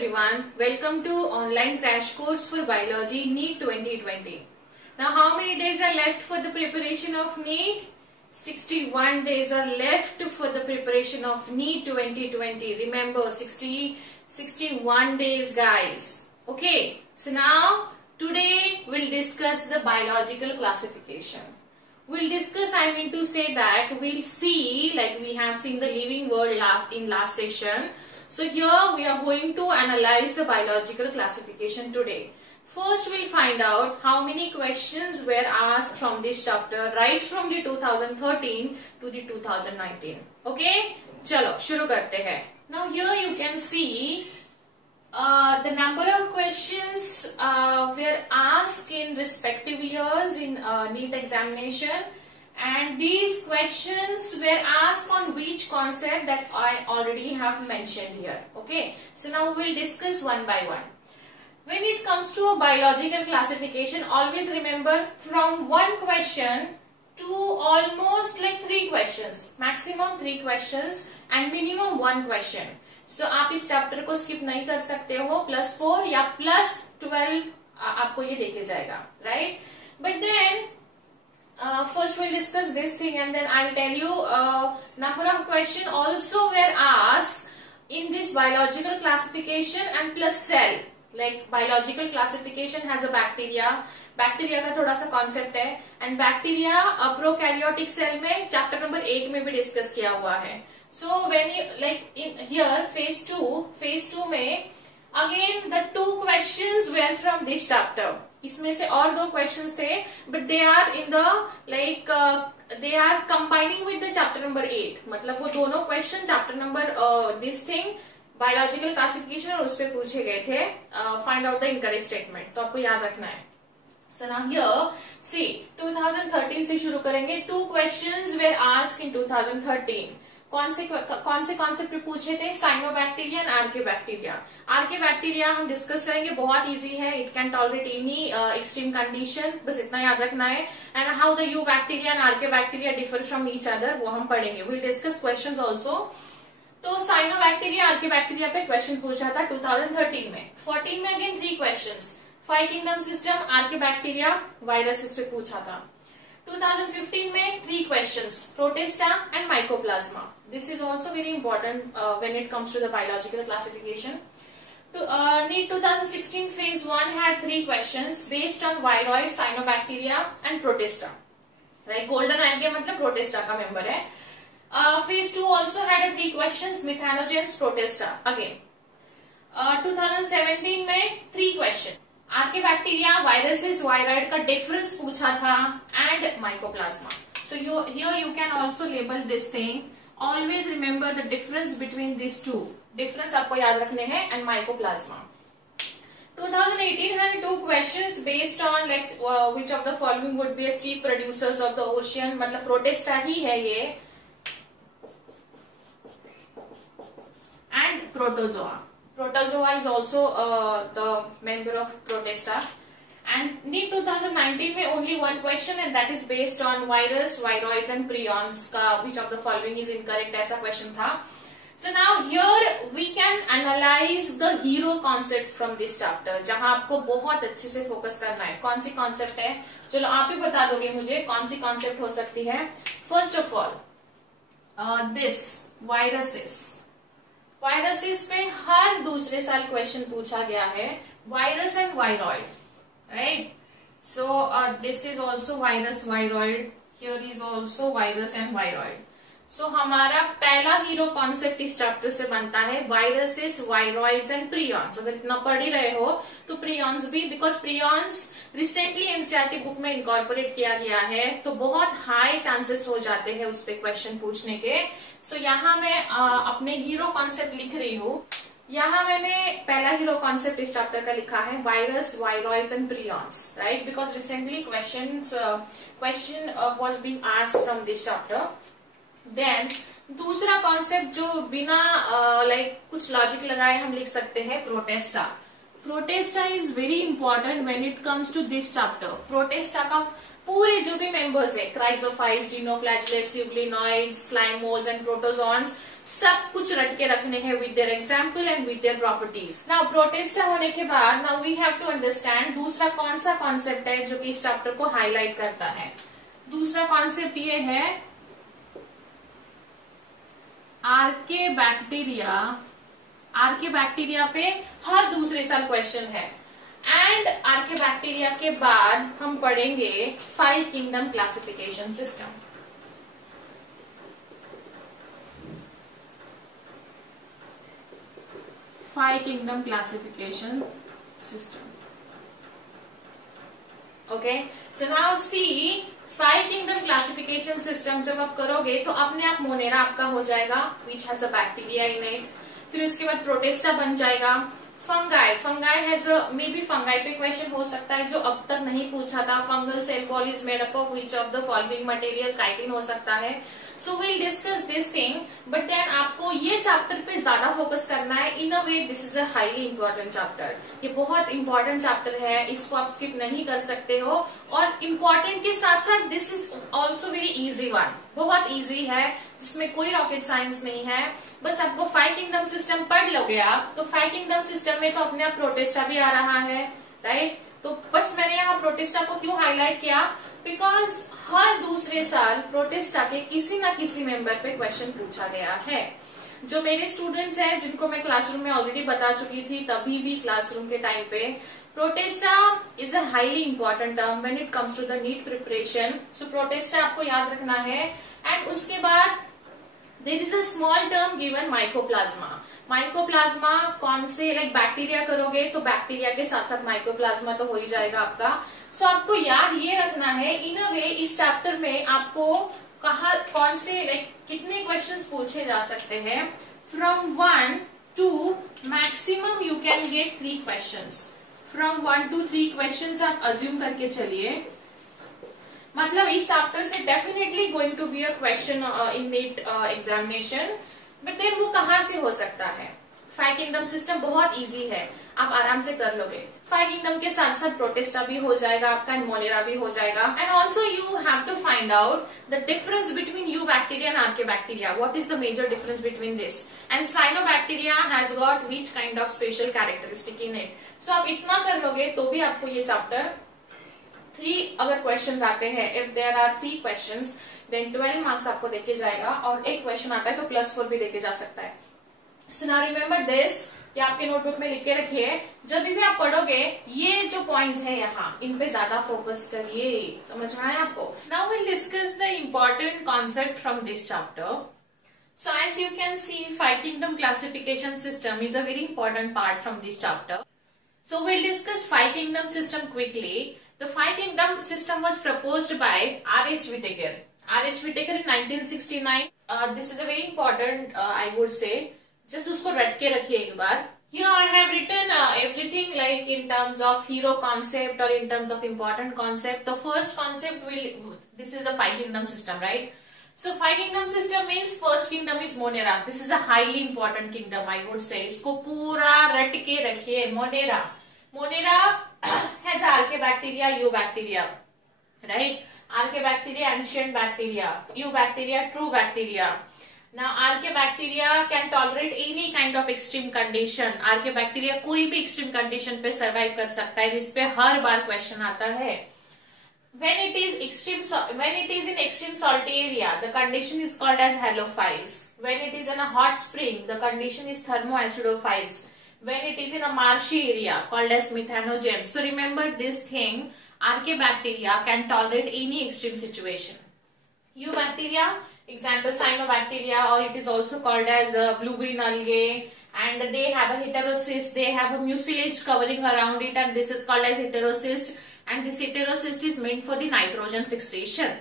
everyone, welcome to online crash course for biology NEET 2020. Now how many days are left for the preparation of NEET? 61 days are left for the preparation of NEET 2020. Remember 61 days guys. Okay, so now today we'll discuss the biological classification. We'll discuss, I mean to say that we'll see, like we have seen the living world in last session. So here we are going to analyze the biological classification today. First we'll find out how many questions were asked from this chapter right from the 2013 to the 2019. Okay, चलो शुरू करते हैं. Now here you can see the number of questions were asked in respective years in NEET examination, and these questions were asked on which concept that I already have mentioned here. Okay, so now we'll discuss one by one. When it comes to a biological classification, always remember from one question to almost like 3 questions, maximum 3 questions and minimum 1 question. So आप इस chapter को skip नहीं कर सकते हो. +4 या +12 आपको ये देखे जाएगा, right? But then first we'll discuss this thing and then I'll tell you number of question also were asked in this biological classification and plus cell. Like biological classification has a bacteria. Bacteria का थोड़ा सा concept है and bacteria prokaryotic cell में chapter number 8 में भी discuss किया हुआ है. So when you like in here phase 2 में again the 2 questions were from this chapter. इसमें से और 2 questions थे but they are in the like they are combining with the chapter number 8. मतलब वो दोनों question chapter number this thing biological classification और उस पे पूछे गए थे. Find out the incorrect statement. तो आपको याद रखना है. So now here see 2013 से शुरू करेंगे. 2 questions were asked in 2013. कौन से कॉन्सेप्ट पे पूछे थे? Cyanobacteria and आर्कियोबैक्टीरिया. आर्कियोबैक्टीरिया हम डिस्कस करेंगे, बहुत इजी है. It can tolerate any extreme condition, बस इतना याद रखना है. And how the you bacteria and आर्कियोबैक्टीरिया differ from each other वो हम पढ़ेंगे. Will discuss questions also. तो साइनोबैक्टीरिया आर्कियोबैक्टीरिया पे क्वेश्चन पूछा था 2013 में. 14 में again 3 questions. 5 kingdom system, आर्कियोबैक्टीरिया, viruses पे पूछा था. 2015 में 3 questions, Protista and Mycoplasma. This is also very important when it comes to the biological classification. NEET 2016 phase 1 had 3 questions based on viroid, cyanobacteria and Protista. Right? Golden algae मतलब Protista का member है. Phase 2 also had 3 questions, Methanogens, Protista again. 2017 में 3 questions. आर्कियोबैक्टीरिया, viruses, viroid का difference पूछा था and mycoplasma. So here you can also label this thing. Always remember the difference between these two. Difference आपको याद रखने हैं and mycoplasma. 2018 had 2 questions based on like which of the following would be a chief producers of the ocean. मतलब Protista ही है ये and protozoa. Protozoa is also the member of Protista. And NEET 2019 में only 1 question and that is based on virus, viroids and prions का which of the following is incorrect ऐसा question था. So now here we can analyze the hero concept from this chapter जहाँ आपको बहुत अच्छे से focus करना है. कौन सी कॉन्सेप्ट है? चलो आप ही बता दोगे मुझे कौन सी कॉन्सेप्ट हो सकती है. First of all this viruses. Viruses पे हर दूसरे साल क्वेश्चन पूछा गया है. Virus and viroid, right? So this is also virus, viroid. Here is also virus and viroid. So हमारा पहला हीरो कॉन्सेप्ट इस चैप्टर से बनता है वायरसेस, वायरॉइड्स एंड प्रियॉन्स. अगर इतना पढ़ ही रहे हो तो प्रियॉन्स भी, because prions recently NCERT book में इनकॉर्पोरेट किया गया है तो बहुत हाई चांसेस हो जाते हैं उस पे क्वेश्चन पूछने के. सो यहाँ मैं अपने हीरो कॉन्सेप्ट लिख रही हूँ. यहाँ मैंने पहला हीरो कॉन्सेप्ट इस चैप्टर का लिखा है virus, viroids and prions, right? Because recently question was being asked from this chapter. Then दूसरा कॉन्सेप्ट जो बिना लाइक कुछ लॉजिक लगाए हम लिख सकते हैं Protista. Protista is very important when it comes to this chapter. Protista का पूरे जो भी मेंबर्स है, chrysophytes, dinoflagellates, euglenoids, slime moulds and protozoans, सब कुछ रट के रखने हैं with their example and with their properties. Now Protista होने के बाद now we have to understand दूसरा कौन सा कॉन्सेप्ट है जो कि इस चैप्टर को हाईलाइट करता है। दूसरा कॉन्सेप्ट ये है आर्के बैक्टीरिया। आर्के बैक्टीरिया पे हर दूसरे साल क्वेश्चन है। एंड आर्के बैक्टीरिया के बाद हम पढ़ेंगे 5 kingdom classification system. Five kingdom classification system. Okay, so now see 5 kingdom classification system जब आप करोगे तो अपने आप मोनेरा आपका हो जाएगा, which has a bacteria in it. फिर उसके बाद प्रोटेस्टा बन जाएगा। Fungi, fungi has may be fungi पे क्वेश्चन हो सकता है जो अब तक नहीं पूछा था। Fungal cell wall is made up of which of the following material, chitin हो सकता है। So we'll discuss this thing, but then आपको ये चैप्टर पे ज्यादा फोकस करना है। In a way this is a highly important chapter. ये बहुत इंपॉर्टेंट चैप्टर है, इसको आप स्किप नहीं कर सकते हो। और इम्पोर्टेंट के साथ साथ this is also very easy one, बहुत इजी है, जिसमें कोई रॉकेट साइंस नहीं है। बस आपको 5 किंगडम सिस्टम पढ़ लोगे आप तो 5 किंगडम सिस्टम में तो अपने आप प्रोटेस्टा भी आ रहा है, राइट। तो बस मैंने यहाँ प्रोटेस्टा को क्यों हाईलाइट किया, बिकॉज हर दूसरे साल प्रोटेस्टा के किसी ना किसी मेंबर पे क्वेश्चन पूछा गया है। जो मेरे स्टूडेंट्स हैं जिनको मैं क्लासरूम में ऑलरेडी बता चुकी थी, तभी भी क्लासरूम के टाइम पे, protista is a highly important term when it comes to the NEET preparation. So protista आपको याद रखना है। एंड उसके बाद there is a small term given mycoplasma. Mycoplasma कौन से, लाइक बैक्टीरिया करोगे तो बैक्टीरिया के साथ साथ माइकोप्लाज्मा तो हो ही जाएगा आपका। सो आपको याद ये रखना है इन अ वे इस चैप्टर में आपको कहा कौन से, लाइक कितने क्वेश्चंस पूछे जा सकते हैं। From 1 to maximum you can get 3 questions. From 1 to 3 questions आप अज्यूम करके चलिए। मतलब इस चैप्टर से definitely going to be a question in NEET examination, but then वो कहाँ से हो सकता है। 5 किंगडम सिस्टम बहुत इजी है, आप आराम से कर लोगे। 5 किंगडम के साथ साथ प्रोटेस्टा भी हो जाएगा आपका, मोनेरा भी हो जाएगा। And also you have to find out the difference between eubacteria and archaebacteria. What is the major difference between this and cyanobacteria has got which kind of special characteristic in it. सो आप इतना कर लोगे तो भी आपको ये chapter 3 अगर क्वेश्चंस आते हैं, if there are 3 questions then 12 marks आपको देके जाएगा। और एक क्वेश्चन आता है तो +4 भी देके जा सकता है। सो नाउ रिमेंबर दिस, कि आपके नोटबुक में लिख के रखिए। जब भी आप पढ़ोगे ये जो पॉइंट्स है यहाँ, इन पे ज्यादा फोकस करिए। समझ में आया आपको? Now will discuss the important concept from this chapter. So as you can see, 5 kingdom classification system is a very important part from this chapter. So we'll discuss 5 kingdom system quickly. The 5 kingdom system was proposed by R.H. Whittaker. R.H. Whittaker in 1969. This is a very important, I would say. Just उसको रट के रखिए एक बार. Here I have written everything like in terms of hero concept or in terms of important concept. The first concept this is the 5 kingdom system, right? So 5 kingdom system means first kingdom is Monera. This is a highly important kingdom, I would say. इसको पूरा रट के रखिए. Monera. Monera has Archaebacteria, Eubacteria, right? Archaebacteria, ancient bacteria. Eubacteria, true bacteria. Now Archaebacteria can tolerate any kind of extreme condition. Archaebacteria कोई भी extreme condition पे survive कर सकता है, जिस पे हर बार question आता है. When it is in extreme salty area, the condition is called as halophiles. When it is in a hot spring, the condition is thermoacidophiles. When it is in a marshy area, called as methanogens. So remember this thing, Archaebacteria can tolerate any extreme situation. Eubacteria, example cyanobacteria, or it is also called as blue-green algae, and they have a heterocyst. They have a mucilage covering around it, and this is called as heterocyst. And this heterocyst is meant for the nitrogen fixation.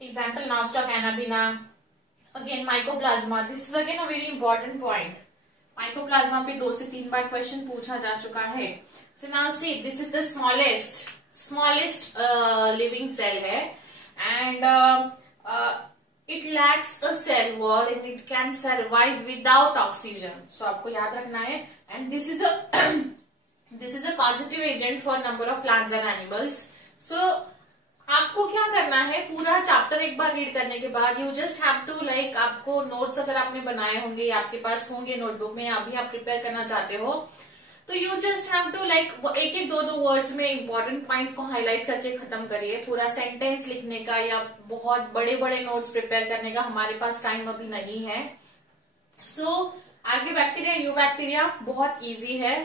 Example, Nostoc annabina. Again, mycoplasma. This is again a very important point. Mycoplasma पे 2 से 3 बार question पूछा जा चुका है. So now see, this is the smallest living cell है, and it lacks a cell wall and it can survive without oxygen. So आपको याद रखना है. And this is a causative agent for number of plants and animals. So आपको क्या करना है, पूरा चैप्टर एक बार रीड करने के बाद you just have to like, आपको नोट्स अगर आपने बनाए होंगे या आपके पास होंगे नोटबुक में, या अभी आप प्रिपेयर करना चाहते हो, तो you just have to like एक एक दो दो वर्ड्स में इंपॉर्टेंट पॉइंट्स को हाईलाइट करके खत्म करिए। पूरा सेंटेंस लिखने का या बहुत बड़े बड़े नोट्स प्रिपेयर करने का हमारे पास टाइम अभी नहीं है। सो आर्कियोबैक्टीरिया, यूबैक्टीरिया बहुत इजी है,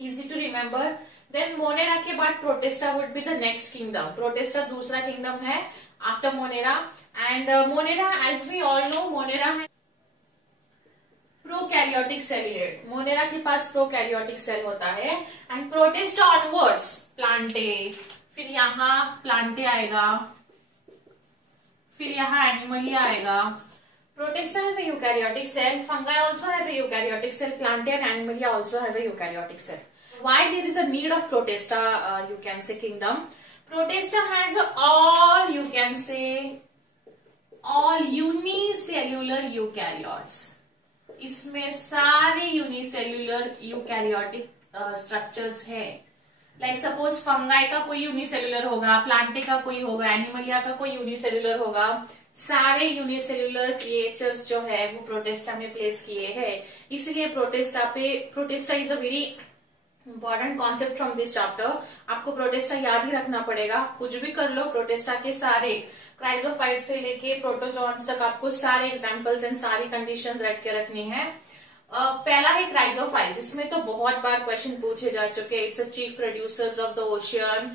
easy to remember. Then monera के बाद protista would be the next kingdom. Protista दूसरा किंगडम है after monera. And monera, as we all know, monera है प्रोकैरियोटिक सेल यूनिट। मोनेरा के पास प्रोकैरियोटिक सेल होता है। एंड प्रोटिस्टा ऑनवर्ड्स प्लांटे, फिर यहाँ प्लांटे आएगा, फिर यहाँ एनिमलिया आएगा। Protista has a eukaryotic cell, fungi also has a eukaryotic cell, Plantae and Animalia also has a eukaryotic cell. Why there is a need of Protista, you can say, kingdom? Protista has all, you can say, all unicellular eukaryotes. इसमें सारे unicellular eukaryotic structures है। Like suppose fungi का कोई unicellular होगा, Plantae का कोई होगा, Animalia का कोई unicellular होगा। सारे यूनिसेल्युलर क्रिएचर्स जो है वो प्रोटिस्टा में प्लेस किए हैं। इसलिए protista is a very important concept from this chapter. आपको प्रोटिस्टा याद ही रखना पड़ेगा, कुछ भी कर लो। प्रोटिस्टा के सारे क्राइजोफाइट से लेके प्रोटोजोन्स तक आपको सारे एग्जांपल्स एंड सारी कंडीशंस रट के रखनी है। पहला है क्राइजोफाइट, जिसमें तो बहुत बार क्वेश्चन पूछे जा चुके हैं। It's a chief producers of the ocean,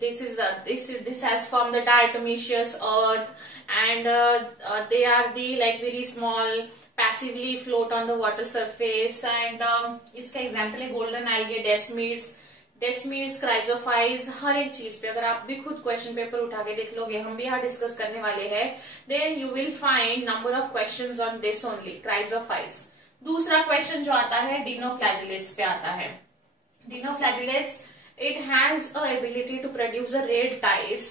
this has form the diatomaceous earth and they are the like very small, passively float on the water surface. And इसका एग्जाम्पल है गोल्डन एल्गे, डेस्मिड्स, क्राइजोफाइट्स। हर एक चीज पे अगर आप भी खुद क्वेश्चन पेपर उठा के देख लोगे, हम भी यहाँ डिस्कस करने वाले हैं, then you will find number of questions on this only, chrysophytes. दूसरा क्वेश्चन जो आता है डिनोफ्लैजिलेट्स पे आता है। Dinoflagellates, it has a ability to produce a red tides.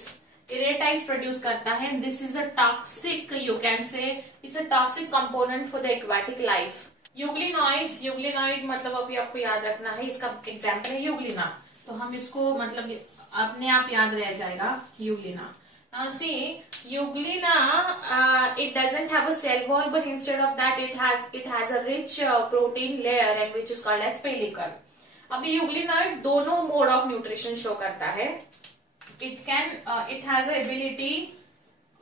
Red tides produce करता है। This is a toxic, you can say it's a toxic component for the aquatic life. Euglenoids, euglenoid मतलब अभी आपको याद रखना है, इसका एग्जाम्पल है यूग्लिना, तो हम इसको मतलब अपने आप याद रह जाएगा Euglena. Now see, Euglena, it doesn't have a cell wall, but instead of that, it has a rich protein layer, and which is called as pellicle. अभी यूग्लिनॉइड दोनों मोड ऑफ न्यूट्रिशन शो करता है। it has a ability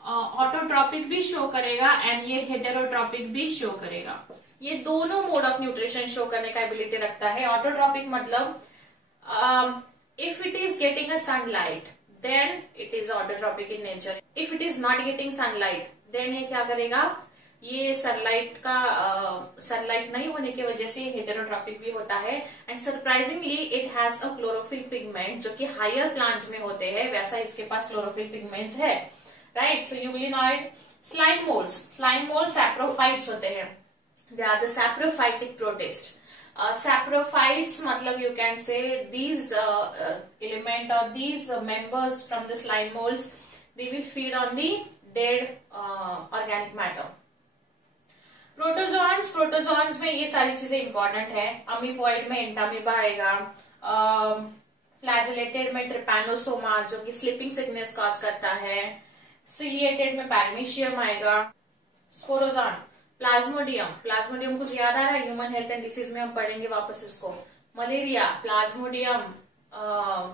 autotrophic भी show करेगा and ये heterotrophic भी show करेगा। ये दोनों मोड ऑफ न्यूट्रिशन शो करने का एबिलिटी रखता है। ऑटोट्रॉपिक मतलब if it is getting a sunlight then it is autotrophic in nature. If it is not getting sunlight, then ये क्या करेगा, ये सनलाइट नहीं होने की वजह से हेटेरोट्रॉपिक भी होता है। And surprisingly it has a chlorophyll pigment, जो कि हायर प्लांट्स में होते हैं, वैसा इसके पास क्लोरोफिल पिगमेंट्स है, right. So euglenoid. Slime mould saprophytes होते हैं, they are the saprophytic protist. Saprophytes मतलब you can say these element or these members from the slime molds, they will feed on the dead organic matter. Protozoans में ये सारी चीजें important है। Amoeboid में Entamoeba आएगा, फ्लैजिलेटेड में Trypanosoma जो कि स्लीपिंग सिकनेस कॉज करता है, सिलिएटेड में पैग्नीशियम आएगा, स्पोरोजोन, प्लाज्मोडियम कुछ याद आ रहा है, ह्यूमन हेल्थ एंड डिसीज में हम पढ़ेंगे वापस इसको। मलेरिया, प्लाज्मोडियम,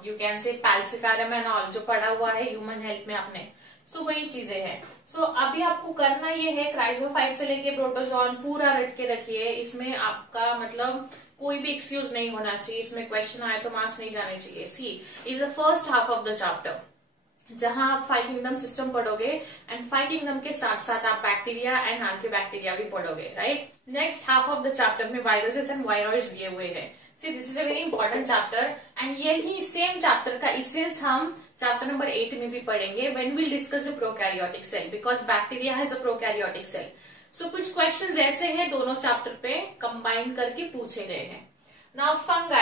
यू कैन से पैल्सिफेरम एंड ऑल, जो पढ़ा हुआ है ह्यूमन हेल्थ में आपने। सो वही चीजें हैं। सो अभी आपको करना ये है, क्राइजोफाइट से लेके प्रोटोजोन पूरा रट के रखिए। इसमें आपका मतलब कोई भी एक्सक्यूज नहीं होना चाहिए, इसमें क्वेश्चन आए तो मार्क्स नहीं जाने चाहिए। See is the first half of the chapter, जहां आप 5 किंगडम सिस्टम पढ़ोगे एंड 5 किंगडम के साथ साथ आप बैक्टीरिया एंड आर्कियोबैक्टीरिया भी पढ़ोगे, right. Next half of the chapter में वायरसेस एंड वायरॉइड्स दिए हुए हैं। See this is a very important chapter and यही सेम चैप्टर का इसेंस हम चैप्टर नंबर 8 में भी पढ़ेंगे when we'll discuss a prokaryotic cell, because bacteria has a prokaryotic cell. So कुछ क्वेश्चंस ऐसे हैं दोनों चैप्टर पे कंबाइन करके पूछे गए हैं। Now fungi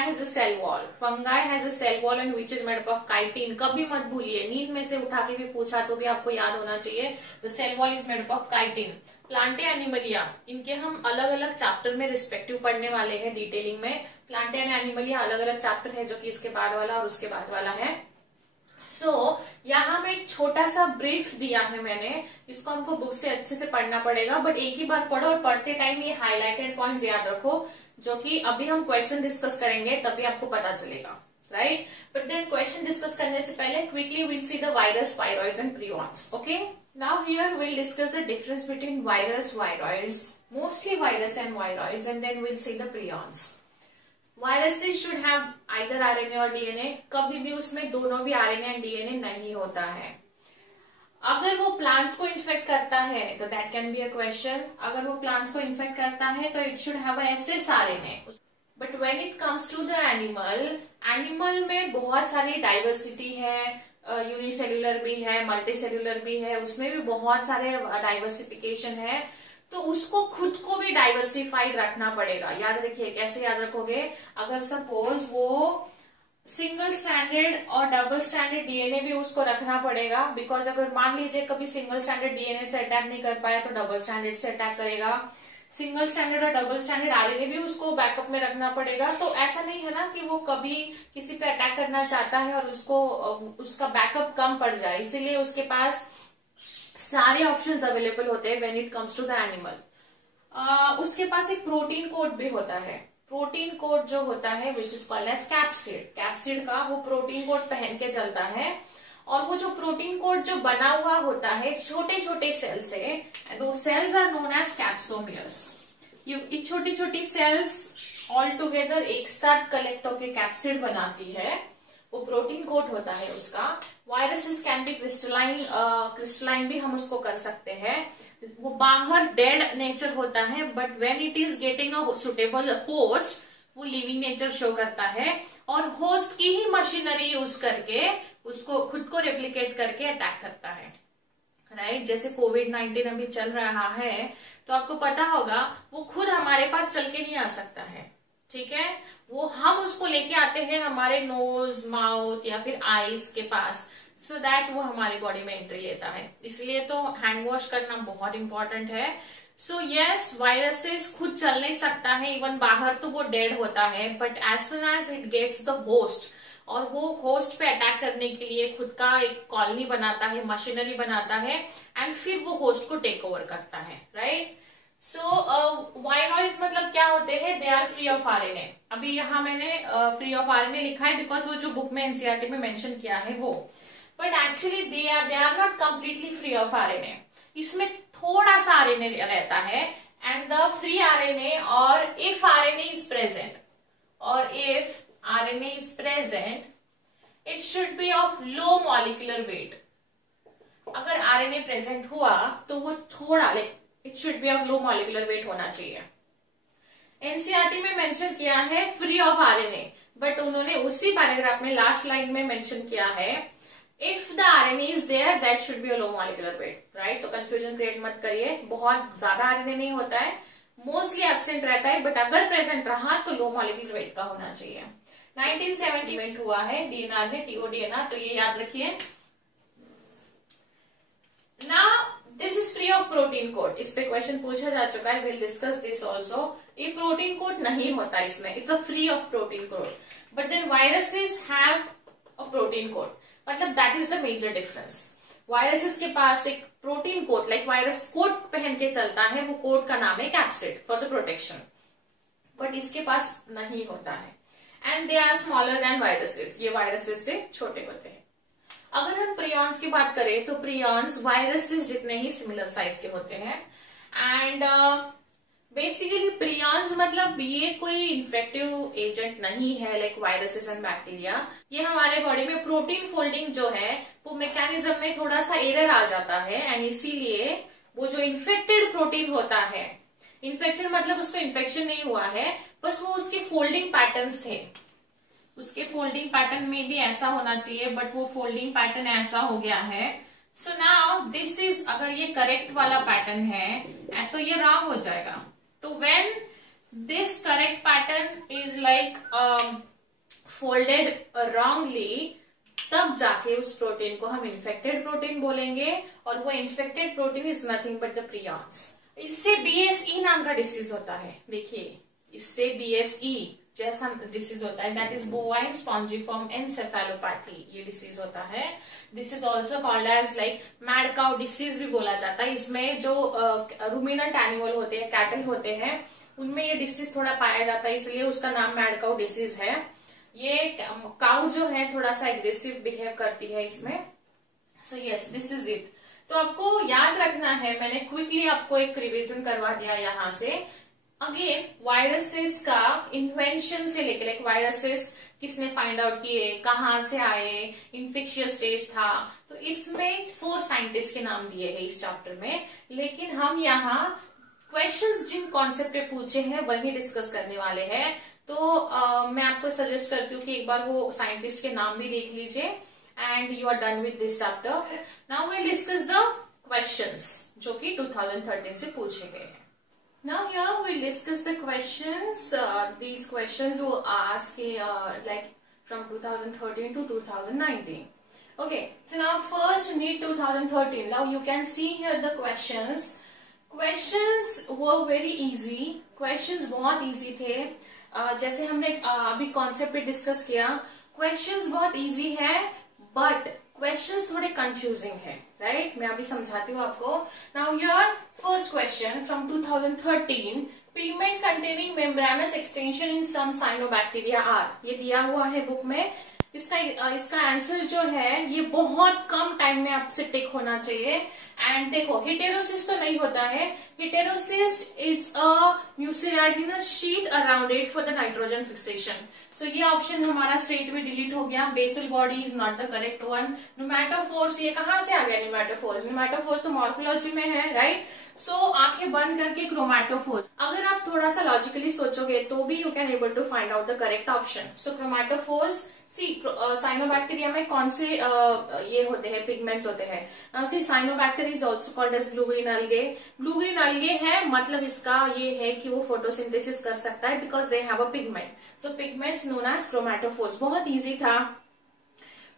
has a cell wall. Fungi has a cell wall and which is made up of chitin. कभी मत भूलिए, नींद में से उठा के भी पूछा तो भी आपको याद होना चाहिए। The cell wall is made up of chitin. Plantae Animalia, इनके हम अलग अलग चैप्टर में रिस्पेक्टिव पढ़ने वाले हैं डिटेलिंग में। Plantae and Animalia अलग अलग चैप्टर है, जो कि इसके बाद वाला और उसके बाद वाला है। यहाँ में एक छोटा सा ब्रीफ दिया है मैंने, इसको हमको बुक से अच्छे से पढ़ना पड़ेगा, बट एक ही बार पढ़ो और पढ़ते टाइम ये हाईलाइटेड पॉइंट्स याद रखो, जो कि अभी हम क्वेश्चन डिस्कस करेंगे तभी आपको पता चलेगा, right. But then question discuss करने से पहले quickly will see the virus, viroids and prions. Okay, now here will discuss the difference between virus, viroids, mostly virus and viroids, and then will see the prions. Viruses should have either RNA और DNA, कभी भी उसमें दोनों भी RNA and DNA नहीं होता है। अगर वो प्लांट्स को इन्फेक्ट करता है तो that can be a question, अगर वो प्लांट्स को इन्फेक्ट करता है तो it should have SS RNA. But when it comes to the animal, animal में बहुत सारी डाइवर्सिटी है, यूनिसेल्युलर भी है, मल्टीसेल्युलर भी है, उसमें भी बहुत सारे डाइवर्सिफिकेशन है, तो उसको खुद को भी डाइवर्सिफाइड रखना पड़ेगा। याद रखिए, कैसे याद रखोगे, अगर सपोज वो सिंगल स्टैंडर्ड और डबल स्टैंडर्ड डीएनए भी उसको रखना पड़ेगा, बिकॉज अगर मान लीजिए कभी सिंगल स्टैंडर्ड डीएनए से अटैक नहीं कर पाया तो डबल स्टैंडर्ड से अटैक करेगा, सिंगल स्टैंडर्ड और डबल स्टैंडर्ड आरएनए भी उसको बैकअप में रखना पड़ेगा। तो ऐसा नहीं है ना कि वो कभी किसी पे अटैक करना चाहता है और उसको उसका बैकअप कम पड़ जाए, इसीलिए उसके पास सारे ऑप्शंस अवेलेबल होते हैं when it comes to the animal. उसके पास एक प्रोटीन कोड भी होता है, प्रोटीन कोड जो होता है which is called as capsid, capsid का वो प्रोटीन कोड पहन के चलता है, और वो जो प्रोटीन कोड जो बना हुआ होता है छोटे छोटे सेल से, दो cells are known as capsomeres. ये छोटी छोटी सेल्स ऑल टुगेदर एक साथ कलेक्ट होकर कैप्सिड बनाती है, वो प्रोटीन कोड होता है उसका। Viruses can be crystalline, crystalline भी हम उसको कर सकते हैं, वो बाहर डेड नेचर होता है, but when it is getting a suitable host वो लिविंग नेचर शो करता है, और होस्ट की ही मशीनरी यूज करके उसको खुद को रेप्लिकेट करके अटैक करता है, राइट। जैसे कोविड-19 अभी चल रहा है तो आपको पता होगा वो खुद हमारे पास चल के नहीं आ सकता है, ठीक है, वो हम उसको लेके आते हैं हमारे नोज, माउथ या फिर आईज के पास, सो दैट वो हमारी बॉडी में एंट्री लेता है, इसलिए तो हैंड वॉश करना बहुत इंपॉर्टेंट है। सो यस, वायरसेस खुद चल नहीं सकता है, इवन बाहर तो वो डेड होता है, but as soon as it gets the host, और वो होस्ट पे अटैक करने के लिए खुद का एक कॉलोनी बनाता है, मशीनरी बनाता है, एंड फिर वो होस्ट को टेक ओवर करता है, राइट। सो वायरॉइड्स मतलब क्या होते हैं, they are free of RNA. अभी यहाँ मैंने फ्री ऑफ आरएनए लिखा है बिकॉज वो जो बुक में एनसीईआरटी में मेंशन किया है वो, but actually they are not completely free of RNA, इसमें थोड़ा सा आरएनए रहता है, एंड द फ्री आरएनए, और इफ आरएनए इज प्रेजेंट, और if RNA is present it should be of low molecular weight. अगर आरएनए प्रेजेंट हुआ तो वो थोड़ा it should be of low molecular weight होना चाहिए। एनसीईआरटी में मेंशन किया है फ्री ऑफ आरएनए, बट उन्होंने उसी पैराग्राफ में लास्ट लाइन में मेंशन किया है if the RNA is there that should be a low molecular weight, right. तो कंफ्यूजन क्रिएट मत करिए, बहुत ज्यादा आरएनए नहीं होता है, मोस्टली एब्सेंट रहता है, बट अगर प्रेजेंट रहा तो लो मॉलिक्यूलर वेट का होना चाहिए। 1970 इवेंट हुआ है डीएनआर में, टीओडीएनआर, तो ये याद रखिए। Now this is free of protein coat, इस पे क्वेश्चन पूछा जा चुका है, विल डिस्कस दिस ऑल्सो। ये प्रोटीन कोड नहीं होता इसमें, it's a free of protein coat, but then viruses have a protein coat, मतलब that is the major difference. Viruses के पास एक protein coat, like virus coat पहन के चलता है, वो कोड का नाम है capsid for the protection, but इसके पास नहीं होता है, and they are smaller than viruses, ये वायरसेस से छोटे होते हैं। अगर हम प्रियॉन्स की बात करें तो प्रियॉन्स वायरसेस जितने ही सिमिलर साइज के होते हैं, एंड बेसिकली प्रियॉन्स मतलब ये कोई इन्फेक्टिव एजेंट नहीं है लाइक वायरसेस एंड बैक्टीरिया। ये हमारे बॉडी में प्रोटीन फोल्डिंग जो है वो मैकेनिज्म में थोड़ा सा एरर आ जाता है, एंड इसीलिए वो जो इन्फेक्टेड प्रोटीन होता है, इन्फेक्टेड मतलब उसको इन्फेक्शन नहीं हुआ है, बस वो उसके फोल्डिंग पैटर्न्स थे, उसके फोल्डिंग पैटर्न में भी ऐसा होना चाहिए, बट वो फोल्डिंग पैटर्न ऐसा हो गया है। सो नाउ दिस इज, अगर ये करेक्ट वाला पैटर्न है तो ये रॉन्ग हो जाएगा। तो when this correct pattern is like folded wrongly, तब जाके उस प्रोटीन को हम इन्फेक्टेड प्रोटीन बोलेंगे, और वो infected protein is nothing but the prions. इससे बीएसई नाम का डिसीज होता है, देखिए इससे बीएसई, जैसा डिसीज होता है, that is bovine spongiform encephalopathy, ये डिसीज होता है। This is also called as like mad cow disease भी बोला जाता है। इसमें जो रूमिनेंट एनिमल होते हैं, कैटल होते हैं, उनमें ये डिसीज थोड़ा पाया जाता है, इसलिए उसका नाम मैड काउ डिसीज है। ये काउ जो है थोड़ा सा एग्रेसिव बिहेव करती है इसमें। So yes, this is it. तो आपको याद रखना है, मैंने क्विकली आपको एक रिवीजन करवा दिया यहाँ से। अगेन वायरसेस का इन्वेंशन से लेकर, लाइक वायरसेस किसने फाइंड आउट किए, कहाँ से आए, इन्फेक्शियस स्टेज था, तो इसमें 4 साइंटिस्ट के नाम दिए हैं इस चैप्टर में। लेकिन हम यहाँ क्वेश्चंस जिन कॉन्सेप्ट पे पूछे हैं वही डिस्कस करने वाले हैं। तो मैं आपको सजेस्ट करती हूँ कि एक बार वो साइंटिस्ट के नाम भी देख लीजिए and you are done with this chapter. Now we discuss the questions जो कि 2013 से पूछे गए हैं। Now here we'll discuss the questions. These questions were asked like from 2013 to 2019. Okay, so now first NEET 2013. Now you can see here the questions. Questions were very easy. Questions बहुत easy थे। जैसे हमने अभी concept पे discuss किया, questions बहुत easy है but questions थोड़े कंफ्यूजिंग है, राइट? मैं अभी समझाती हूँ आपको। Now your first question from 2013, pigment containing membranous extension in some cyanobacteria are, ये दिया हुआ है बुक में। इसका आंसर जो है ये बहुत कम टाइम में आपसे टिक होना चाहिए। एंड देखो, हेटेरोसिस्ट तो नहीं होता है, heterocyst it's a mucilaginous sheet around it for the nitrogen fixation. So ये ऑप्शन हमारा स्ट्रेट में डिलीट हो गया। Basal body is not the correct one. Pneumatophores, ये कहाँ से आ गया न्यूमैटोफोर्स? न्यूमैटोफोर्स तो मॉर्फोलॉजी में है, राइट? सो आंखें बंद करके क्रोमैटोफोर्स, अगर आप थोड़ा सा लॉजिकली सोचोगे तो भी you can able to find out the correct option. So chromatophores, see cyanobacteria में कौन से ये होते हैं, पिगमेंट्स होते हैं। See cyanobacteria is also called as blue green algae. Blue green algae है मतलब इसका ये है कि वो फोटोसिंथेसिस कर सकता है because they have a pigment. So pigments known as chromatophores. बहुत इजी था।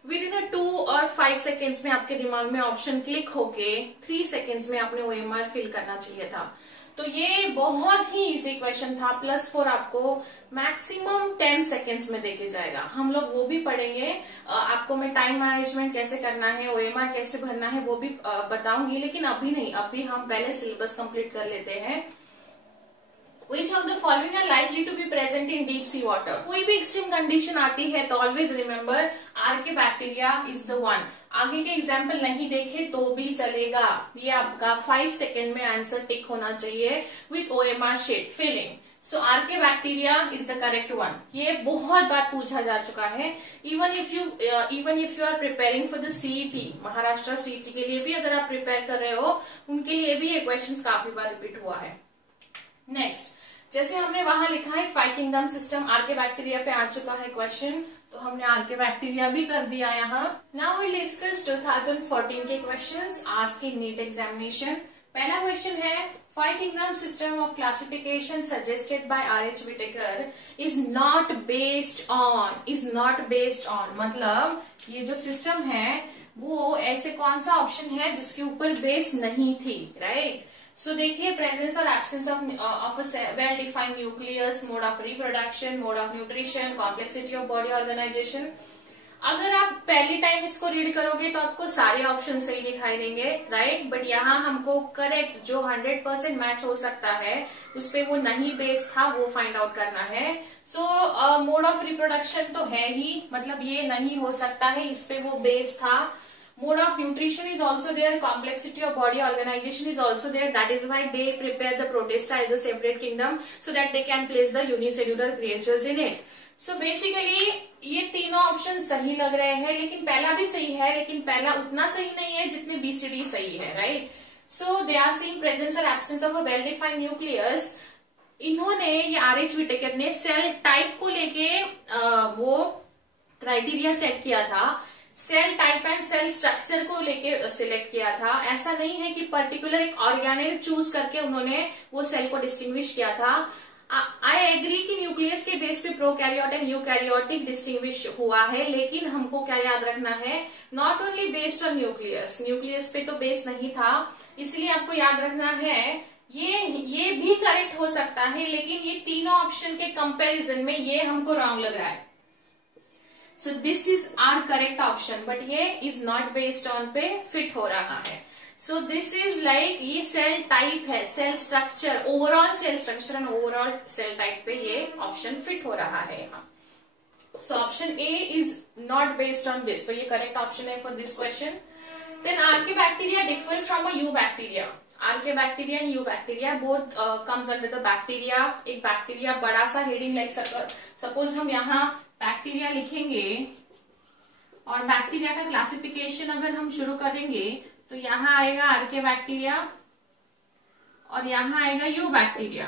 विद इन 2 और 5 सेकेंड्स में आपके दिमाग में ऑप्शन क्लिक होके 3 सेकेंड्स में आपने OMR फिल करना चाहिए था। तो ये बहुत ही इजी क्वेश्चन था। +4 आपको मैक्सिमम 10 सेकेंड्स में देके जाएगा। हम लोग वो भी पढ़ेंगे। आपको मैं टाइम मैनेजमेंट कैसे करना है, OMR कैसे भरना है वो भी बताऊंगी, लेकिन अभी नहीं, अभी हम पहले सिलेबस कंप्लीट कर लेते हैं। Which of the following are likely to be present in deep sea water? कोई भी एक्सट्रीम कंडीशन आती है तो always remember archaebacteria is the one. आगे के एग्जाम्पल नहीं देखे तो भी चलेगा। ये आपका 5 सेकेंड में आंसर टिक होना चाहिए with OMR sheet filling. So archaebacteria is the correct one. ये बहुत बार पूछा जा चुका है। Even if you are preparing for the CET, Maharashtra CET के लिए भी अगर आप प्रिपेयर कर रहे हो, उनके लिए भी ये क्वेश्चन काफी बार रिपीट हुआ है। नेक्स्ट, जैसे हमने वहां लिखा है 5 किंगडम सिस्टम, आर्केबैक्टीरिया पे आ चुका है क्वेश्चन, तो हमने आर्केबैक्टीरिया भी कर दिया यहाँ। नाउ वी डिस्कस 2014 के questions asked in NEET examination. पहला क्वेश्चन है 5 kingdom system of classification suggested by R.H. Whittaker is not based on, मतलब ये जो सिस्टम है वो ऐसे कौन सा ऑप्शन है जिसके ऊपर बेस नहीं थी, राइट? सो देखिए, प्रेजेंस और absence of a well defined nucleus, mode of reproduction, mode of nutrition, complexity of body organisation. अगर आप पहली टाइम इसको रीड करोगे तो आपको सारे ऑप्शन सही दिखाई देंगे, राइट? बट यहाँ हमको करेक्ट जो 100% मैच हो सकता है उस पे वो नहीं बेस था, वो फाइंड आउट करना है। सो मोड ऑफ रिप्रोडक्शन तो है ही, मतलब ये नहीं हो सकता है, इस पे वो बेस था। Mode of nutrition is also there, complexity of body organization is also there. That is why they prepare the protista as a separate kingdom so that they can place the unicellular creatures in it. So basically ये तीनों option सही लग रहे हैं, लेकिन पहला भी सही है, लेकिन पहला उतना सही नहीं है जितने BCD सही है, right? So they are seeing presence or absence of a well defined nucleus. इन्होंने ये R.H. Whittaker ने सेल टाइप को लेके वो क्राइटेरिया सेट किया था। Cell type and cell structure को लेके सिलेक्ट किया था। ऐसा नहीं है कि पर्टिकुलर एक ऑर्गेनेल चूज करके उन्होंने वो सेल को डिस्टिंग्विश किया था। आई एग्री कि न्यूक्लियस के बेस पे प्रोकैरियोट एंड यूकैरियोटिक डिस्टिंग्विश हुआ है, लेकिन हमको क्या याद रखना है, not only based on nucleus पे तो बेस नहीं था, इसलिए आपको याद रखना है ये भी करेक्ट हो सकता है, लेकिन ये तीनों ऑप्शन के कंपैरिजन में ये हमको रॉन्ग लग रहा है. So this is our correct option, but ये इज नॉट बेस्ड ऑन पे फिट हो रहा है. सो दिस इज लाइक ये सेल टाइप है, cell structure, overall cell structure and overall cell type पे ये ऑप्शन फिट हो रहा है यहाँ. So option A is not based on this, तो ये करेक्ट ऑप्शन है for this question. Then archaebacteria differ from a eubacteria. Archaebacteria and eubacteria both comes under the bacteria. एक बैक्टीरिया बड़ा सा हेडिंग लाइक सपोज हम यहाँ bacteria लिखेंगे और बैक्टीरिया का क्लासिफिकेशन अगर हम शुरू करेंगे तो यहाँ आएगा आर्किबैक्टीरिया और यहाँ आएगा eubacteria.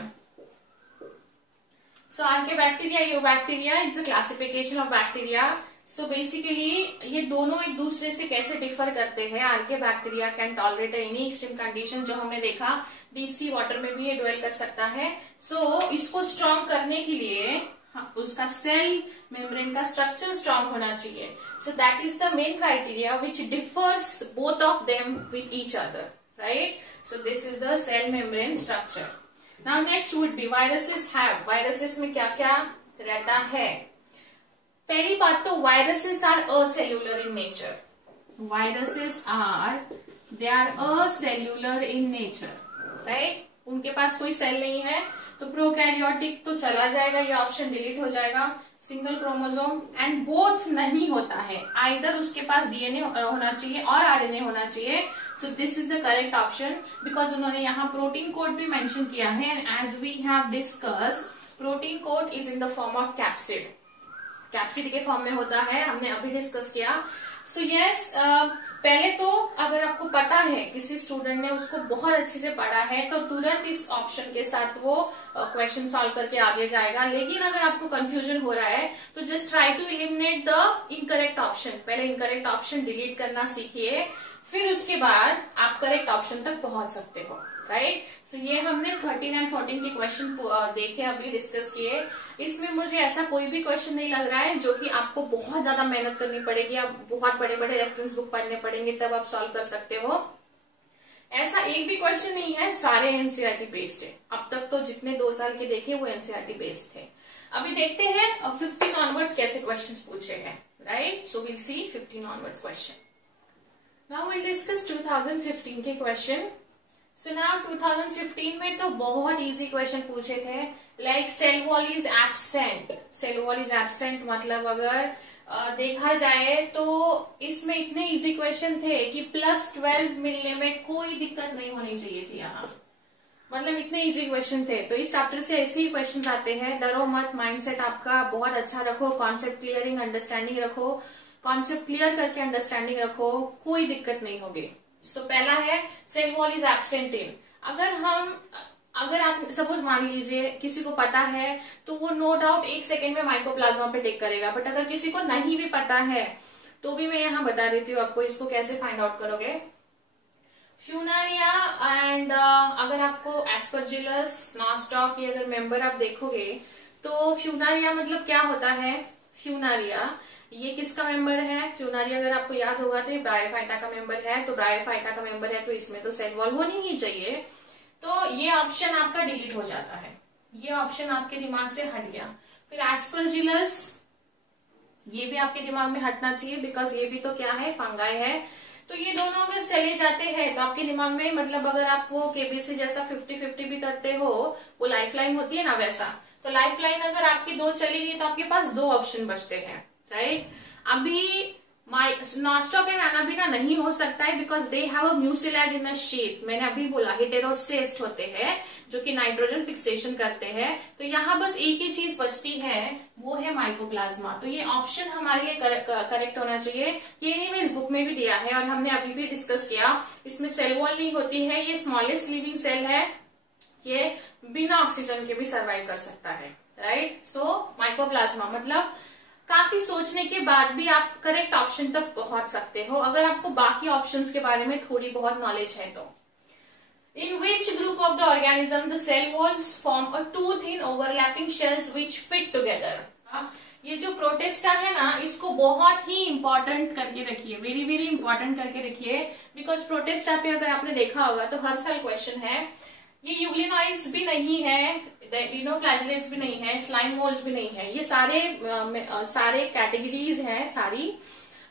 So archaebacteria, eubacteria, it's a classification of bacteria. So basically ये दोनों एक दूसरे से कैसे डिफर करते हैं. Archaebacteria can tolerate any extreme condition, जो हमने देखा डीप सी वाटर में भी ये ड्वेल कर सकता है. सो इसको स्ट्रॉन्ग करने के लिए उसका सेल मेम्ब्रेन का स्ट्रक्चर स्ट्रॉन्ग होना चाहिए. So that is the main criteria which differs both of them with each other, right. So this is the cell membrane structure. Now next would be viruses have. Viruses में क्या क्या रहता है. पहली बात तो viruses are acellular in nature. Viruses they are acellular in nature, right. उनके पास कोई सेल नहीं है, तो प्रोकैरियोटिक तो चला जाएगा, ये ऑप्शन डिलीट हो जाएगा. सिंगल क्रोमोसोम एंड बोथ नहीं होता है, आइदर उसके पास डीएनए होना चाहिए और आरएनए होना चाहिए. So this is the correct option, because उन्होंने यहाँ प्रोटीन कोड भी मेंशन किया है. And as we have discuss, protein code is in the form of capsid. Capsid के फॉर्म में होता है, हमने अभी डिस्कस किया. सो यस, पहले तो अगर आपको पता है, किसी स्टूडेंट ने उसको बहुत अच्छे से पढ़ा है, तो तुरंत इस ऑप्शन के साथ वो क्वेश्चन सॉल्व करके आगे जाएगा. लेकिन अगर आपको कंफ्यूजन हो रहा है तो just try to eliminate the incorrect option. पहले इनकरेक्ट ऑप्शन डिलीट करना सीखिए, फिर उसके बाद आप करेक्ट ऑप्शन तक पहुंच सकते हो, राइट. सो ये हमने 13 एंड 14 के क्वेश्चन देखे, अभी डिस्कस किए. इसमें मुझे ऐसा कोई भी क्वेश्चन नहीं लग रहा है जो कि आपको बहुत ज्यादा मेहनत करनी पड़ेगी, आप बहुत बड़े बड़े रेफरेंस बुक पढ़ने पड़ेंगे तब आप सॉल्व कर सकते हो. ऐसा एक भी क्वेश्चन नहीं है, सारे एनसीईआरटी बेस्ड है. अब तक तो जितने 2 साल के देखे वो एनसीईआरटी बेस्ड थे. अभी देखते हैं 15 ऑनवर्ड्स कैसे क्वेश्चंस पूछे हैं, right. So will see 15 onwards question. Now will discuss 2015 के क्वेश्चन. सो नाउ 2015 में तो बहुत इजी क्वेश्चन पूछे थे, like cell wall is absent. Cell wall is absent मतलब अगर देखा जाए तो इसमें इतने इजी क्वेश्चन थे कि +12 मिलने में कोई दिक्कत नहीं होनी चाहिए थी यहाँ. मतलब इतने इजी क्वेश्चन थे. तो इस चैप्टर से ऐसे ही क्वेश्चन आते हैं. डरो मत, माइंडसेट आपका बहुत अच्छा रखो, कॉन्सेप्ट क्लियरिंग अंडरस्टैंडिंग रखो, कॉन्सेप्ट क्लियर करके अंडरस्टैंडिंग रखो, कोई दिक्कत नहीं होगी. तो पहला है cell wall is absent in. अगर आप सपोज मान लीजिए किसी को पता है तो वो नो डाउट 1 सेकेंड में माइकोप्लाज्मा पे टेक करेगा. बट अगर किसी को नहीं भी पता है तो भी मैं यहाँ बता देती हूँ आपको इसको कैसे फाइंड आउट करोगे. फ्यूनारिया एंड अगर आपको एस्परजिलस, नॉस्टॉक ये अगर मेंबर आप देखोगे तो फ्यूनारिया मतलब क्या होता है. फ्यूनारिया ये किसका मेंबर है. फ्यूनारिया अगर आपको याद होगा तो ये ब्रायोफाइटा का मेंबर है. तो ब्रायोफाइटा का मेंबर है तो इसमें तो सेल वॉल होनी ही चाहिए. तो ये ऑप्शन आपका डिलीट हो जाता है, ये ऑप्शन आपके दिमाग से हट गया. फिर एस्परजिलस, ये भी आपके दिमाग में हटना चाहिए, बिकॉज ये भी तो क्या है, फंगाई है. तो ये दोनों अगर चले जाते हैं तो आपके दिमाग में, मतलब अगर आप वो केबीसी जैसा 50-50 भी करते हो, वो लाइफ लाइन होती है ना वैसा, तो लाइफ लाइन अगर आपकी 2 चली गई तो आपके पास 2 ऑप्शन बचते हैं, राइट. अभी नॉस्टॉक एंड एनाबिना नहीं हो सकता है because they have a mucilage in a shape. मैंने अभी बोला हेटेरोसिस्ट होते हैं जो कि नाइट्रोजन फिक्सेशन करते हैं. तो यहाँ बस एक ही चीज बचती है, वो है माइकोप्लाज्मा. तो ये ऑप्शन हमारे लिए करेक्ट होना चाहिए. ये एनीवेज बुक में भी दिया है और हमने अभी भी डिस्कस किया. इसमें सेल वॉल नहीं होती है, ये स्मॉलेस्ट लिविंग सेल है, ये बिना ऑक्सीजन के भी सर्वाइव कर सकता है, राइट. सो माइकोप्लाज्मा मतलब काफी सोचने के बाद भी आप करेक्ट ऑप्शन तक पहुंच सकते हो अगर आपको बाकी ऑप्शंस के बारे में थोड़ी बहुत नॉलेज है तो. In which group of the organism the cell walls form a 2 thin overlapping shells which fit together. ये जो प्रोटेस्टा है ना, इसको बहुत ही इंपॉर्टेंट करके रखिए, वेरी वेरी इंपॉर्टेंट करके रखिए. बिकॉज प्रोटेस्टा पे अगर आपने देखा होगा तो हर साल क्वेश्चन है ये यूग्लिनॉइड्स भी नहीं है, डिनोफ्लैजेलेट्स भी नहीं है, स्लाइम मोल्ड्स भी नहीं है, ये सारे कैटेगरीज हैं सारी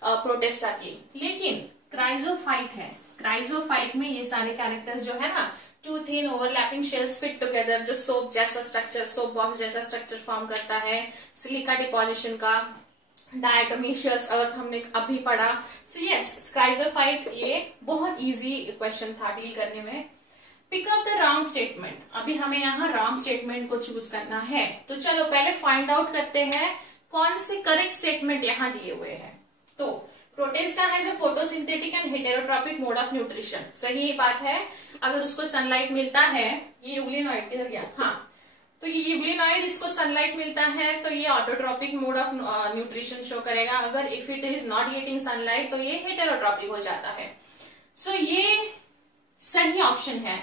प्रोटिस्टा की। लेकिन क्राइजोफाइट है, क्राइजोफाइट में ये सारे कैरेक्टर्स जो है ना, two thin overlapping shells fit together, जो सोप जैसा स्ट्रक्चर, सोप बॉक्स जैसा स्ट्रक्चर फॉर्म करता है, सिलिका डिपोजिशन का, डायटोमेशियस अर्थ हमने अभी पढ़ा। सो यस, क्राइजोफाइट ये बहुत इजी क्वेश्चन था डील करने में। Pick up the wrong statement, अभी हमें यहाँ रॉन्ग स्टेटमेंट को चूज करना है, तो चलो पहले फाइंड आउट करते हैं कौन से करेक्ट स्टेटमेंट यहाँ दिए हुए हैं। तो protista has a photosynthetic and heterotrophic mode of nutrition, सही बात है। अगर उसको सनलाइट मिलता है, ये यूग्लिनॉइड किधर गया, हाँ, तो ये यूग्लिनॉइड, इसको सनलाइट मिलता है तो ये autotrophic mode of nutrition show करेगा। अगर if it is not getting sunlight तो ये हेटेरोट्रॉपिक हो जाता है। सो ये सही ऑप्शन है,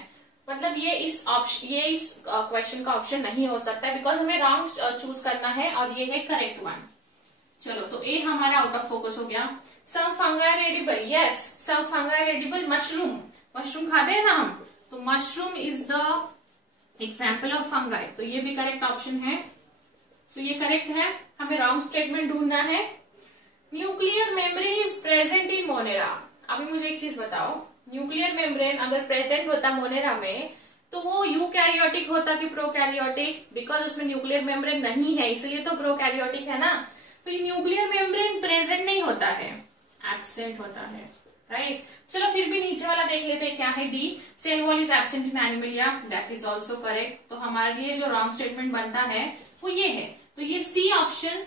मतलब ये इस क्वेश्चन का ऑप्शन नहीं हो सकता है, बिकॉज हमें रॉन्ग चूज करना है और ये है करेक्ट वन। चलो, तो ए हमारा आउट ऑफ फोकस हो गया। Some fungi are edible, yes, some fungi are edible. Mushroom, mushroom खाते हैं ना हम, तो mushroom is the example of fungi, तो ये भी करेक्ट ऑप्शन है। सो ये करेक्ट है, हमें रॉन्ग स्टेटमेंट ढूंढना है। Nuclear membrane is present in Monera, अभी मुझे एक चीज बताओ, न्यूक्लियर मेम्ब्रेन अगर प्रेजेंट होता मोनेरा में तो वो यूकैरियोटिक होता कि प्रोकैरियोटिक? बिकॉज उसमें न्यूक्लियर मेम्ब्रेन नहीं है, इसलिए तो प्रोकैरियोटिक है ना। तो ये न्यूक्लियर मेम्ब्रेन प्रेजेंट नहीं होता है, एब्सेंट होता है, राइट। चलो फिर भी नीचे वाला देख लेते हैं क्या है। D, cell wall is absent in animalia, that is also correct. तो हमारे लिए जो रॉन्ग स्टेटमेंट बनता है वो ये है, तो ये सी ऑप्शन,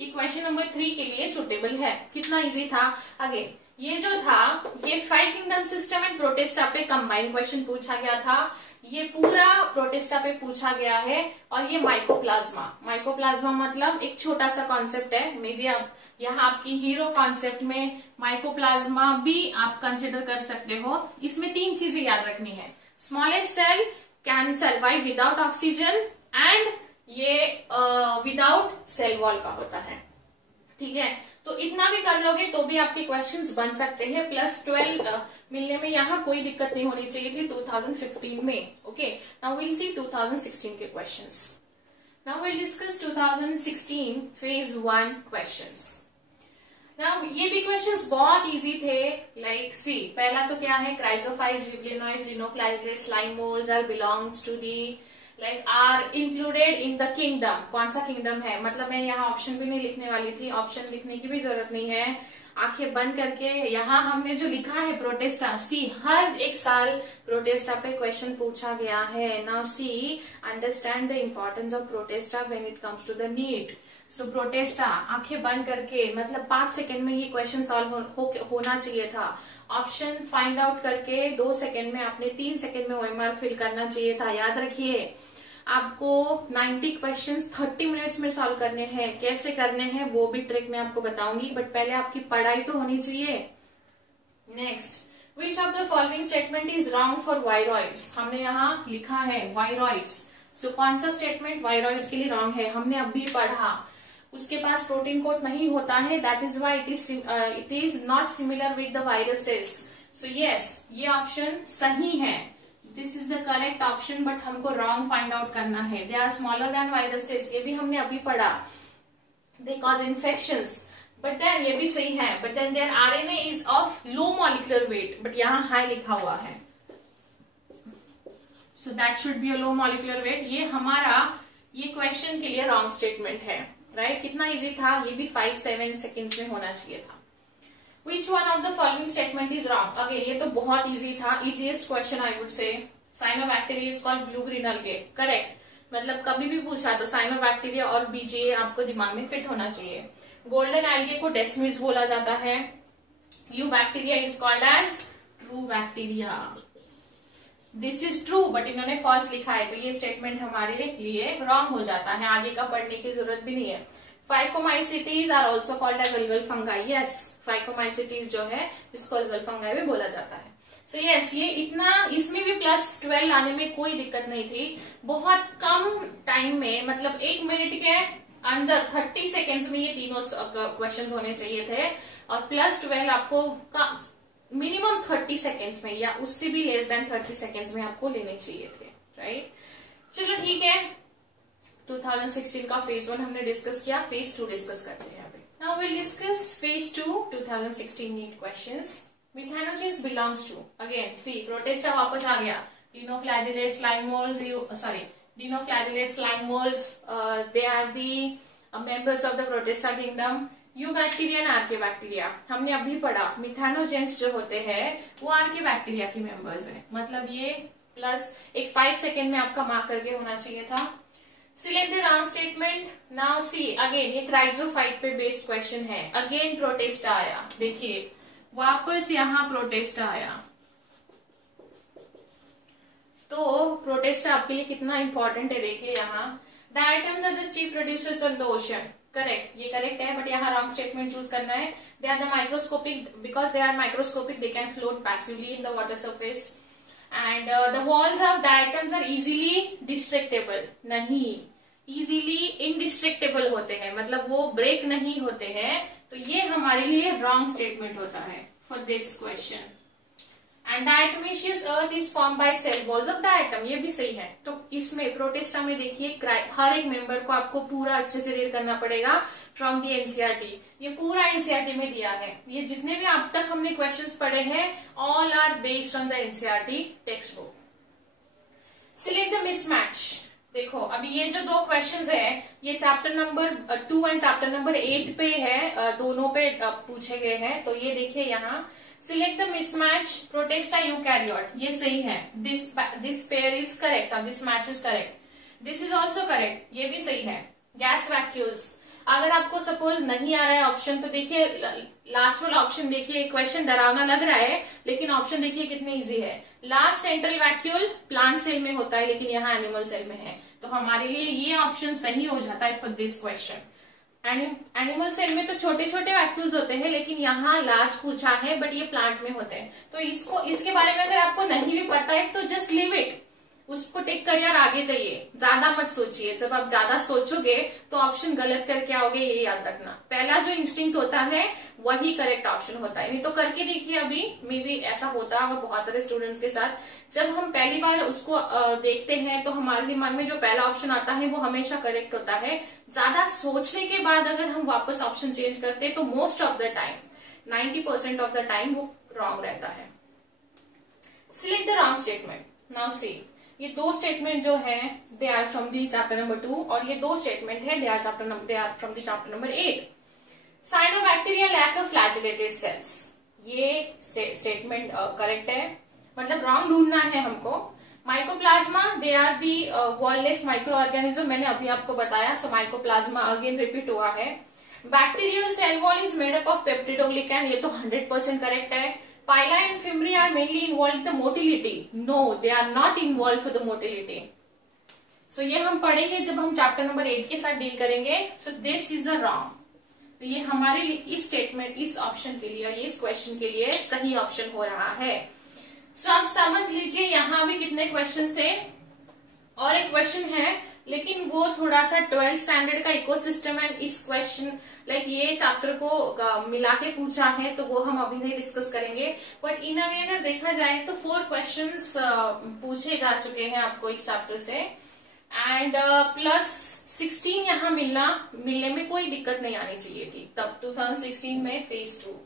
ये क्वेश्चन नंबर 3 के लिए सुटेबल है। कितना इजी था। अगेन ये जो था, ये 5 किंगडम सिस्टम एंड प्रोटिस्टा पे कंबाइंड क्वेश्चन पूछा गया था, ये पूरा प्रोटिस्टा पे पूछा गया है। और ये माइकोप्लाज्मा मतलब एक छोटा सा कॉन्सेप्ट है, मे बी आप यहाँ आपकी हीरो कॉन्सेप्ट में माइकोप्लाज्मा भी आप कंसिडर कर सकते हो। इसमें 3 चीजें याद रखनी है, smallest cell can survive without oxygen and ये विदाउट सेल वॉल का होता है, ठीक है। तो इतना भी कर लोगे तो भी आपके क्वेश्चंस बन सकते हैं। +12 मिलने में यहाँ कोई दिक्कत नहीं होनी चाहिए थी 2015 में। ओके, नाउ विल सी 2016 के questions. Now will discuss 2016 phase 1 questions. Now ये भी क्वेश्चंस बहुत इजी थे। लाइक सी, पहला तो क्या है, chrysophytes, euglenoids, dinoflagellates, slime moulds are belongs to the are included in the kingdom. कौन सा किंगडम है, मतलब मैं यहाँ ऑप्शन भी नहीं लिखने वाली थी, ऑप्शन लिखने की भी जरूरत नहीं है। आंखें बंद करके यहाँ हमने जो लिखा है प्रोटिस्टा, सी हर एक साल प्रोटिस्टा पे क्वेश्चन पूछा गया है। Now see, understand the importance of protista when it comes to the NEET. So protista, आंखें बंद करके, मतलब 5 सेकेंड में ये क्वेश्चन सॉल्व होना चाहिए था। ऑप्शन फाइंड आउट करके 2 सेकेंड में, आपने 3 सेकेंड में OMR फिल करना चाहिए था। याद रखिए, आपको 90 क्वेश्चंस 30 मिनट्स में सॉल्व करने हैं। कैसे करने हैं वो भी ट्रिक मैं आपको बताऊंगी, बट पहले आपकी पढ़ाई तो होनी चाहिए। Next, which of the following statement is wrong for viroids? हमने यहाँ लिखा है वायरॉइड्स, सो कौन सा स्टेटमेंट वायरॉइड्स के लिए रॉन्ग है? हमने अभी पढ़ा, उसके पास प्रोटीन कोट नहीं होता है, that is why it is not similar with the viruses. So yes, ये ऑप्शन सही है, this is the correct option, but हमको रॉन्ग फाइंड आउट करना है। They are smaller than viruses, ये भी हमने अभी पढ़ा। They cause infections, but then ये भी सही है, but then their RNA is of low molecular weight, but यहाँ हाई लिखा हुआ है, so that should be a low molecular wait. ये हमारा ये क्वेश्चन के लिए रॉन्ग स्टेटमेंट है, राइट। कितना इजी था, ये भी 5-7 सेकेंड्स में होना चाहिए था। Which one of the following statement is wrong? Again ये तो बहुत इजी था, easiest question I would say. Cyanobacteria is called blue green algae. Correct. मतलब कभी भी पूछा तो साइनोबैक्टीरिया और BGA आपको दिमाग में फिट होना चाहिए। गोल्डन एल्गे को डेस्मिड्स बोला जाता है। Blue bacteria is called as true bacteria. This is true, but इन्होंने फॉल्स लिखा है, तो ये स्टेटमेंट हमारे लिए रॉन्ग हो जाता है, आगे का पढ़ने की जरूरत भी नहीं है। Phycomycetes are also called as algal fungi. Yes, phycomycetes जो है इसको अल्गल फंगाई भी बोला जाता है। सो यस, ये इतना, इसमें भी +12 लाने में कोई दिक्कत नहीं थी। बहुत कम टाइम में, मतलब 1 मिनट के अंदर 30 सेकेंड्स में ये तीनों क्वेश्चंस होने चाहिए थे, और +12 आपको मिनिमम 30 सेकेंड्स में या उससे भी लेस देन 30 सेकेंड्स में आपको लेने चाहिए थे, राइट। चलो ठीक है, 2016 का फेज 1 हमने डिस्कस किया, फेज 2 डिस्कस करते हैं अभी। Now will discuss phase 2 2016 NEET questions. Methanogens belongs to, again see, protista वापस आ गया, dinoflagellates, slime molds, dinoflagellates, slime molds, they are the members of the protista kingdom. Eubacteria and आर्कियोबैक्टीरिया हमने अभी पढ़ा, methanogens जो होते हैं वो आर्कियोबैक्टीरिया की मेंबर्स हैं, मतलब ये प्लस एक 5 सेकेंड में आपका मार्क करके होना चाहिए था। Select the wrong statement. Now see again, ये क्राइजोफाइट पे बेस्ड क्वेश्चन है, अगेन प्रोटेस्टा आया, देखिए वापस यहाँ प्रोटेस्टा आया, तो प्रोटेस्टा आपके लिए कितना इंपॉर्टेंट है देखिए यहाँ, diatoms are the chief producers on the ocean, correct, ये करेक्ट है, बट यहाँ रॉन्ग स्टेटमेंट चूज करना है। They are the microscopic, because they are microscopic they can float passively in the water surface, and the walls of diatoms are easily destructible, नहीं, easily indestructible होते हैं, मतलब वो break नहीं होते हैं, तो ये हमारे लिए रॉन्ग स्टेटमेंट होता है for this question. And diatomaceous earth is form by cell walls of diatom, ये भी सही है। तो इसमें प्रोटेस्टा में देखिए हर एक मेंबर को आपको पूरा अच्छे से रीड करना पड़ेगा फ्रॉम द एनसीईआरटी, ये पूरा एनसीईआरटी में दिया है, ये जितने भी अब तक हमने क्वेश्चंस पढ़े हैं all are based on the NCERT text book. Select the mismatch. देखो अभी ये जो 2 क्वेश्चंस है ये chapter number 2 and chapter number 8 पे है, दोनों पे पूछे गए हैं, तो ये देखिए यहाँ select the mismatch, Protista eukaryote, ये सही है, दिस पेयर इज करेक्ट और this match is correct, this is also correct, ये भी सही है। गैस वैक्यूल्स, अगर आपको सपोज नहीं आ रहा है ऑप्शन, तो देखिए लास्ट वाला ऑप्शन देखिए, क्वेश्चन डरावना लग रहा है लेकिन ऑप्शन देखिए कितने इजी है। Large central vacuole plant cell में होता है लेकिन यहाँ एनिमल सेल में है, तो हमारे लिए ये ऑप्शन सही हो जाता है for this question. Animal cell में तो छोटे छोटे वैक्यूल्स होते हैं लेकिन यहाँ लार्ज पूछा है, बट ये प्लांट में होते हैं, तो इसके बारे में अगर आपको नहीं भी पता है तो जस्ट लीव इट, उसको टेक करिए और आगे चाहिए, ज्यादा मत सोचिए, जब आप ज्यादा सोचोगे तो ऑप्शन गलत करके आओगे, ये याद रखना। पहला जो इंस्टिंक्ट होता है वही करेक्ट ऑप्शन होता है, नहीं तो करके देखिए, अभी मे भी ऐसा होता होगा बहुत सारे स्टूडेंट्स के साथ, जब हम पहली बार उसको देखते हैं तो हमारे दिमाग में जो पहला ऑप्शन आता है वो हमेशा करेक्ट होता है, ज्यादा सोचने के बाद अगर हम वापस ऑप्शन चेंज करते हैं तो most of the time 90% of the time वो रॉन्ग रहता है। Select the wrong statement. Now see, ये 2 स्टेटमेंट जो है they are from the chapter number 2 और ये 2 स्टेटमेंट है they are from the chapter number 8। Cyanobacteria lack of flagellated cells, ये स्टेटमेंट करेक्ट है, मतलब रॉन्ग ढूंढना है हमको। Mycoplasma, they are the wall less microorganism, मैंने अभी आपको बताया, सो माइकोप्लाज्मा अगेन रिपीट हुआ है। Bacterial cell wall is made up of peptidoglycan, ये तो 100% करेक्ट है। Phyla and Fimri are mainly involved in the motility. No, they are not involved for the motility. So ये हम पढ़ेंगे जब हम चैप्टर नंबर 8 के साथ डील करेंगे। So this is a wrong. तो ये हमारे लिए इस स्टेटमेंट, इस ऑप्शन के लिए, इस क्वेश्चन के लिए सही ऑप्शन हो रहा है। So आप समझ लीजिए यहाँ भी कितने क्वेश्चंस थे, और एक क्वेश्चन है लेकिन वो थोड़ा सा 12th स्टैंडर्ड का इकोसिस्टम एंड इस क्वेश्चन लाइक ये चैप्टर को मिला के पूछा है, तो वो हम अभी नहीं डिस्कस करेंगे, बट इन अवे अगर देखा जाए तो 4 क्वेश्चंस पूछे जा चुके हैं आपको इस चैप्टर से, एंड प्लस 16 यहाँ मिलने में कोई दिक्कत नहीं आनी चाहिए थी तब 2016 में फेज 2।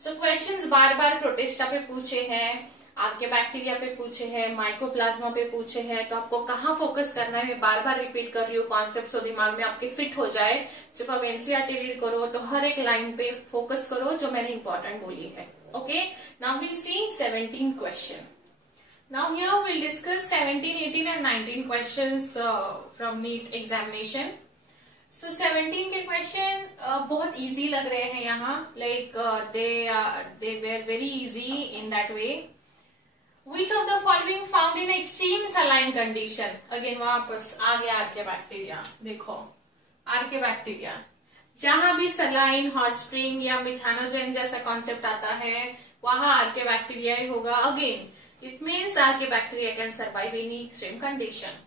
सो क्वेश्चंस बार बार प्रोटेस्टा पे पूछे हैं, आर्कियोबैक्टीरिया पे पूछे हैं, माइकोप्लाज्मा पे पूछे हैं, तो आपको कहाँ फोकस करना है, मैं बार बार रिपीट कर रही हूँ, कॉन्सेप्ट तो दिमाग में आपके फिट हो जाए। जब आप एनसीईआरटी रीड करो तो हर एक लाइन पे फोकस करो जो मैंने इंपॉर्टेंट बोली है। Okay, now will see 17 question. Now here will discuss 17, 18 and 19 questions from NEET examination. So 17 के क्वेश्चन बहुत इजी लग रहे हैं यहाँ, like they were very easy in that way. Which of the following found in extreme saline condition? Again वापस आ गया आर्कियोबैक्टीरिया, देखो आर्कियोबैक्टीरिया, जहां भी सलाइन, हॉट स्प्रिंग या मिथानोजेन जैसा कॉन्सेप्ट आता है वहां आर्कियोबैक्टीरिया ही होगा। Again it means आर्कियोबैक्टीरिया can survive any extreme condition.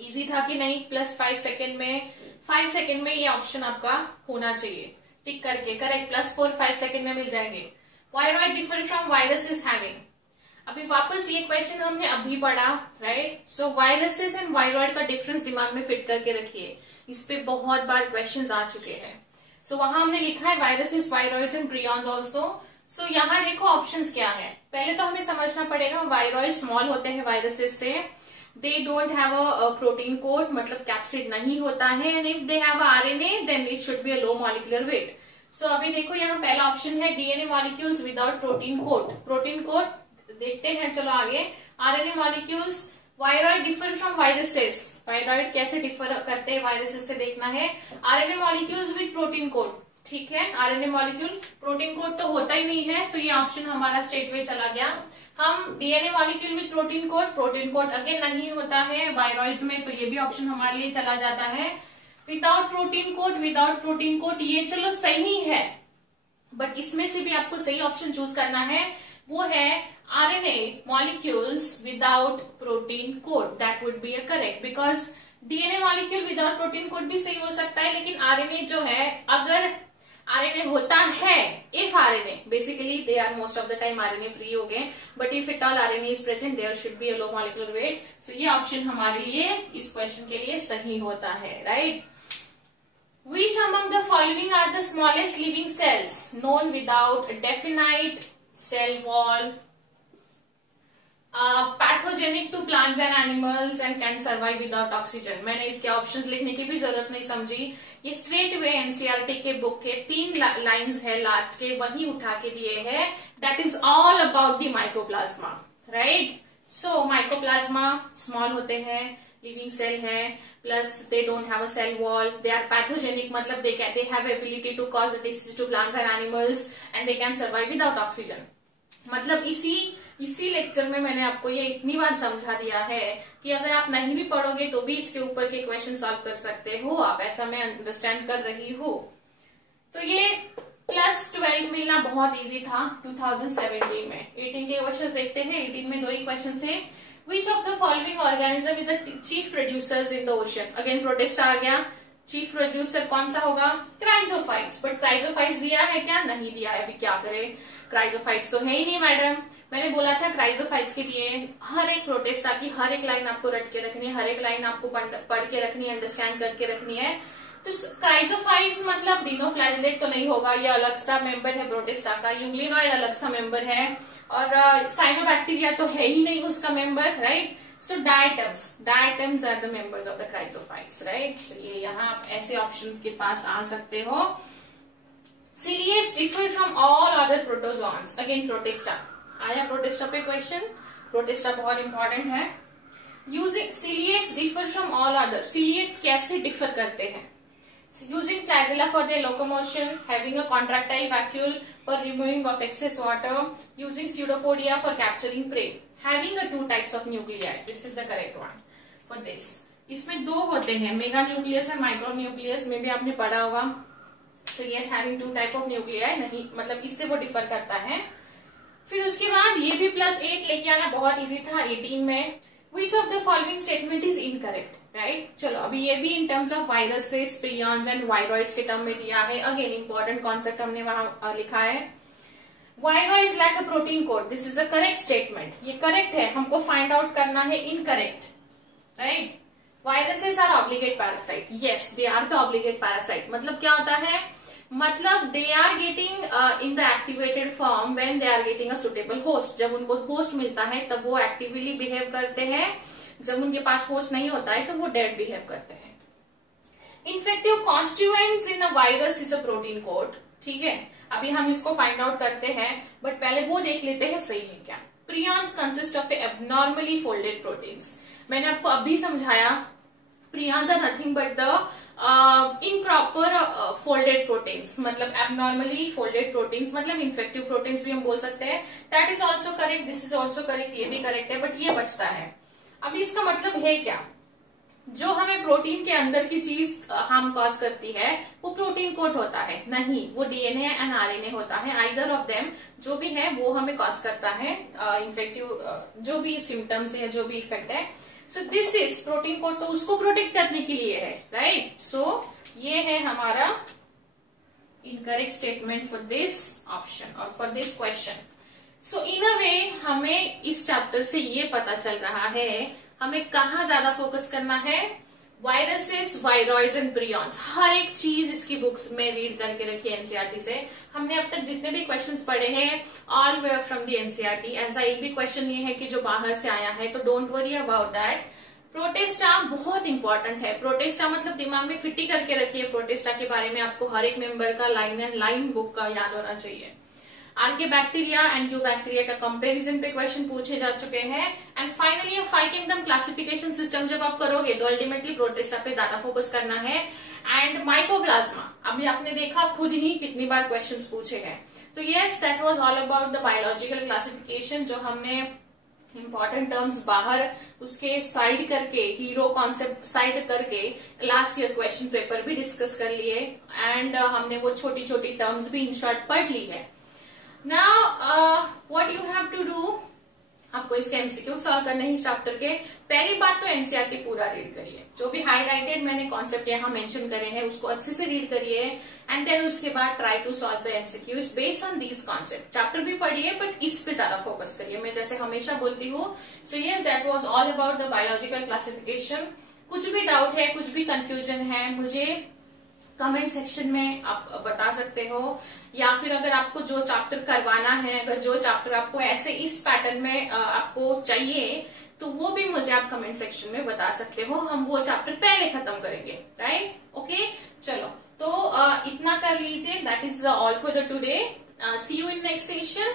Easy था कि नहीं? प्लस 5 सेकेंड में ये ऑप्शन आपका होना चाहिए, टिक करके करेक्ट, +4 5 सेकेंड में मिल जाएंगे। Viroid differ from viruses having, अभी वापस ये क्वेश्चन हमने अभी पढ़ा, right. So viruses and viroid का डिफरेंस दिमाग में फिट करके रखिए, इस पे बहुत बार क्वेश्चंस आ चुके हैं। सो वहां हमने लिखा है viruses, viroids and prions also. So यहाँ देखो ऑप्शंस क्या है। पहले तो हमें समझना पड़ेगा वायरॉइड स्मॉल होते हैं वायरसेस से, they don't have a protein coat, मतलब कैप्सिड नहीं होता है, and if they have RNA then it should be a low molecular weight. So अभी देखो यहाँ पहला ऑप्शन है DNA molecules without protein coat. Protein coat देखते हैं, चलो आगे। RNA molecules, viroid differ from viruses, viroid कैसे डिफर करते हैं वायरसेस से देखना है। RNA molecules with protein coat, ठीक है, आरएनए मॉलिक्यूल प्रोटीन कोड तो होता ही नहीं है, तो ये ऑप्शन हमारा स्ट्रेट वे चला गया। हम DNA molecule with protein code again नहीं होता है वायरॉइड्स में, तो ये भी ऑप्शन हमारे लिए चला जाता है। विदाउट प्रोटीन कोड ये चलो सही है, बट इसमें से भी आपको सही ऑप्शन चूज करना है, वो है RNA molecules without protein code, that would be a correct, because DNA molecule without protein code भी सही हो सकता है, लेकिन आरएनए जो है, अगर आरएनए होता है, if RNA, basically they are most of the time RNA free हो गए, but if it all RNA is present there should be a low molecular weight. So ये ऑप्शन हमारे लिए इस क्वेश्चन के लिए सही होता है, right. Which among the following are the smallest living cells known without a definite cell wall, pathogenic to plants and animals and can survive without oxygen? मैंने इसके ऑप्शंस लिखने की भी जरूरत नहीं समझी, ये स्ट्रेट वे एनसीईआरटी के बुक के 3 लाइंस है लास्ट के, वही उठा के दिए हैं। That is all about the mycoplasma, right. So mycoplasma small होते हैं, लिविंग सेल है, plus they don't have a cell wall, they are pathogenic, मतलब they have ability to cause disease to plants and animals and they can survive without oxygen. मतलब इसी lecture में मैंने आपको ये इतनी बार समझा दिया है कि अगर आप नहीं भी पढ़ोगे तो भी इसके ऊपर के क्वेश्चन सॉल्व कर सकते हो आप, ऐसा मैं अंडरस्टैंड कर रही हूँ। तो ये क्लास 12 मिलना बहुत इजी था 2017 में। 18 के क्वेश्चन देखते हैं, 18 में 2 ही क्वेश्चन थे। Which of the following organism is a chief producers in the ocean? Again protist आ गया, चीफ प्रोड्यूसर कौन सा होगा? क्राइजोफाइट्स, बट क्राइजोफाइट्स दिया है क्या? नहीं दिया है, अभी क्या करें, क्राइजोफाइट्स तो है ही नहीं मैडम। मैंने बोला था क्राइजोफाइट्स के लिए हर एक प्रोटेस्टा की हर एक लाइन आपको रट के रखनी है, हर एक लाइन आपको पढ़ के रखनी है, अंडरस्टैंड करके रखनी है। तो क्राइजोफाइट्स मतलब डिनोफ्लैजिलेट तो नहीं होगा, ये अलग सा मेंबर है प्रोटेस्टा का, यूग्लिनॉइड अलग सा मेंबर है, और साइनोबैक्टीरिया तो है ही नहीं उसका member, right. So diatoms are the members of the chrysophytes, right. चलिए यहाँ आप ऐसे ऑप्शन के पास आ सकते हो। Ciliates differ from all other protozoans. Again Protista आया, प्रोटेस्टा पे क्वेश्चन, प्रोटेस्टा बहुत इंपॉर्टेंट है। Using ciliates differ from all other, ciliates कैसे डिफर करते हैं? Using flagella for their locomotion, having a contractile vacuole for removing of excess water, using pseudopodia for capturing prey, having a 2 types of nuclei. This is the correct one for this. इसमें 2 होते हैं, mega nucleus और micro nucleus, में भी आपने पढ़ा होगा। So yes, having 2 type of nuclei, नहीं मतलब इससे वो डिफर करता है। फिर उसके बाद ये भी +8 लेके आना बहुत इजी था 18 में। Which of the following statement is incorrect? Right, चलो अभी ये भी in terms of viruses, prions and viroids के टर्म में दिया है। अगेन इंपॉर्टेंट कॉन्सेप्ट हमने वहां लिखा है, viroids lack a protein code, this is a correct statement, ये करेक्ट है, हमको फाइंड आउट करना है incorrect, right. Viruses are obligate parasite, yes they are the obligate parasite. मतलब क्या होता है, मतलब they are getting in the activated form when they are getting a suitable host, जब उनको होस्ट मिलता है तब वो एक्टिवली बिहेव करते हैं, जब उनके पास होस्ट नहीं होता है तो वो डेड बिहेव करते हैं। Infective constituents in a virus is a protein coat, ठीक है, अभी हम इसको फाइंड आउट करते हैं, बट पहले वो देख लेते हैं सही है क्या। Prions consist of abnormally folded proteins, मैंने आपको अभी समझाया, prions are nothing but the improper folded proteins, मतलब एबनॉर्मली फोल्डेड प्रोटीन्स, मतलब इन्फेक्टिव प्रोटीन्स भी हम बोल सकते हैं। That is also correct, this is also correct, ये भी करेक्ट है, बट ये बचता है। अभी इसका मतलब है क्या, जो हमें प्रोटीन के अंदर की चीज हार्म कॉज करती है वो प्रोटीन कोड होता है, नहीं, वो डीएनए एंड आरएनए होता है, आइदर ऑफ देम जो भी है वो हमें कॉज करता है इन्फेक्टिव जो भी सिम्टम्स है, जो भी इफेक्ट है। So this is protein code, तो उसको प्रोटेक्ट करने के लिए है, राइट। सो ये है हमारा incorrect statement for this option और for this question. So in a वे हमें इस चैप्टर से ये पता चल रहा है हमें कहाँ ज्यादा फोकस करना है, वायरसेस, वायरॉइड्स एंड प्रियॉन्स। हर एक चीज इसकी बुक्स में रीड करके रखी है एनसीईआरटी से। हमने अब तक जितने भी क्वेश्चंस पढ़े हैं all way from the NCERT. ऐसा एक भी क्वेश्चन ये है कि जो बाहर से आया है, तो don't worry about that. Protista बहुत इंपॉर्टेंट है। प्रोटेस्टा मतलब दिमाग में फिट ही करके रखिए, प्रोटेस्टा के बारे में आपको हर एक मेंबर का लाइन एंड लाइन बुक का याद होना चाहिए। आर्कियोबैक्टीरिया एंड यूबैक्टीरिया का कंपैरिजन पे क्वेश्चन पूछे जा चुके हैं। And finally 5 kingdom classification system जब आप करोगे तो अल्टीमेटली प्रोटेस्टा पे ज्यादा फोकस करना है। एंड माइकोप्लाज्मा अभी आपने देखा खुद ही कितनी बार क्वेश्चंस पूछे गए। तो yes, that was all about the biological classification, जो हमने इंपॉर्टेंट टर्म्स बाहर उसके साइड करके, हीरो कॉन्सेप्ट साइड करके लास्ट ईयर क्वेश्चन पेपर भी डिस्कस कर लिए। एंड हमने वो छोटी छोटी टर्म्स भी इन शॉर्ट पढ़ ली है। Now what you have to do, आपको इसके एमसीक्यू सॉल्व करने ही चैप्टर के। पहली बात तो एनसीईआरटी पूरा रीड करिए, जो भी हाईलाइटेड मैंने कॉन्सेप्ट यहाँ मेंशन करे हैं उसको अच्छे से रीड करिए। एंड देन उसके बाद try to solve the MCQs based on these concept. Chapter भी पढ़िए बट इस पे ज्यादा फोकस करिए, मैं जैसे हमेशा बोलती हूँ। So yes, that was all about the biological classification. कुछ भी डाउट है, कुछ भी कंफ्यूजन है, मुझे कमेंट सेक्शन में आप बता सकते हो, या फिर अगर आपको जो चैप्टर करवाना है, अगर जो चैप्टर आपको ऐसे इस पैटर्न में आपको चाहिए, तो वो भी मुझे आप कमेंट सेक्शन में बता सकते हो। हम वो चैप्टर पहले खत्म करेंगे, राइट? ओके, चलो तो इतना कर लीजिए। That is all for the today. See you in next session.